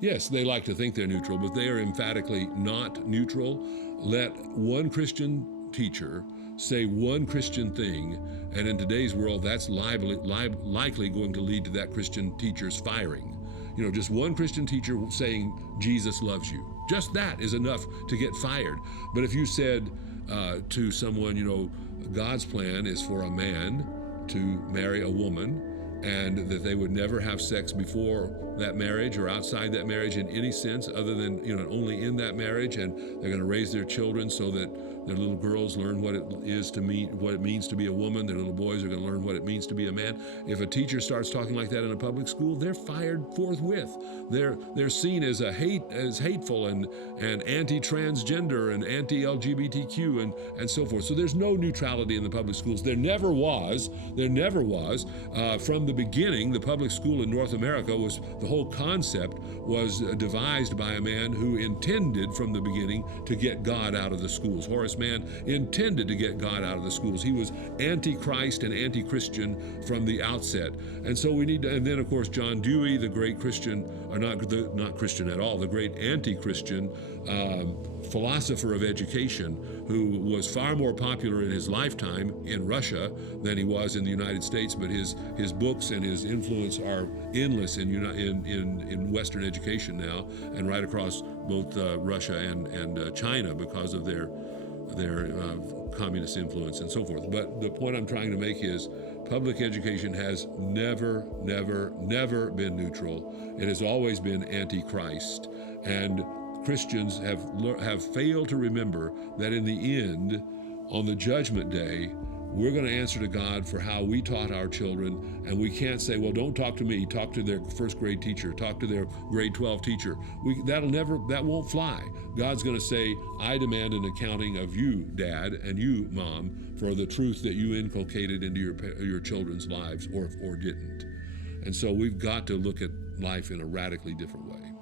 Yes, they like to think they're neutral, but they are emphatically not neutral. Let one Christian teacher say one Christian thing, and in today's world, that's likely going to lead to that Christian teacher's firing. You know, just one Christian teacher saying Jesus loves you. Just that is enough to get fired. But if you said to someone, you know, God's plan is for a man to marry a woman, and that they would never have sex before that marriage or outside that marriage in any sense other than, you know, only in that marriage, and they're going to raise their children so that their little girls learn what it is to meet, what it means to be a woman. Their little boys are going to learn what it means to be a man. If a teacher starts talking like that in a public school, they're fired forthwith. They're seen as hateful and anti-transgender and anti-LGBTQ and so forth. So there's no neutrality in the public schools. There never was. From the beginning, the public school in North America the whole concept was devised by a man who intended from the beginning to get God out of the schools. Horace Mann intended to get God out of the schools. He was anti-Christ and anti-Christian from the outset. And so we need to, and then of course John Dewey, the great Christian, or not Christian at all, the great anti-Christian philosopher of education, who was far more popular in his lifetime in Russia than he was in the United States, but his books and his influence are endless in Western education now, and right across both Russia and China because of their communist influence and so forth. But the point I'm trying to make is public education has never been neutral. It has always been anti-Christ, and Christians have failed to remember that in the end, on the judgment day, we're going to answer to God for how we taught our children, and we can't say, well, don't talk to me, talk to their first grade teacher, talk to their grade 12 teacher. That won't fly. God's going to say, I demand an accounting of you, Dad, and you, Mom, for the truth that you inculcated into your children's lives or didn't. And so we've got to look at life in a radically different way.